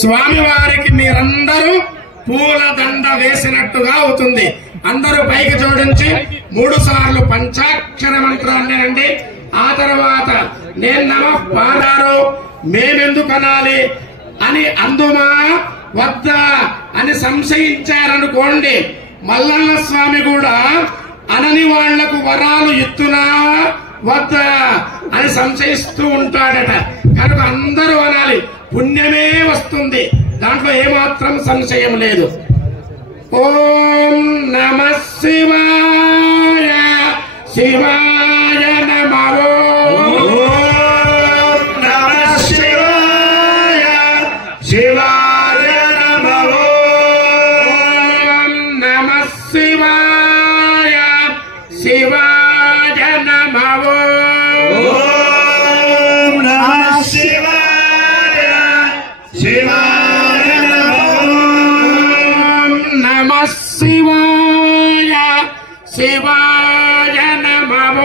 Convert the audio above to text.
స్వామివారికి మీరందరూ పూలదండ వేసినట్టుగా అవుతుంది. అందరూ పైకి జోడించి 3 సార్లు పంచాక్షర మంత్రాన్ని రండి. ఆ తర్వాత నేను నమః పాడారు మేమెందుకు అనాలి అని అందుమా వద్దా అని సంశయించారనుకోండి, మల్లన్న స్వామి కూడా అనని వాళ్లకు వరాలు ఇస్తున్నా వద్దా అని సంశయిస్తూ ఉంటాడట. కనుక అందరూ అనాలి, పుణ్యమే వస్తుంది, దాంట్లో ఏమాత్రం సంశయం లేదు. ఓం నమః శివాయ శివాయ నమః. ఓం నమః శివాయ శివాయ నమః. ఓం నమః శివాయ శివాయ నమః. ఓం నమః శివాయ శివాయ నమః. ఓం నమః శివాయ శివాయ నమః.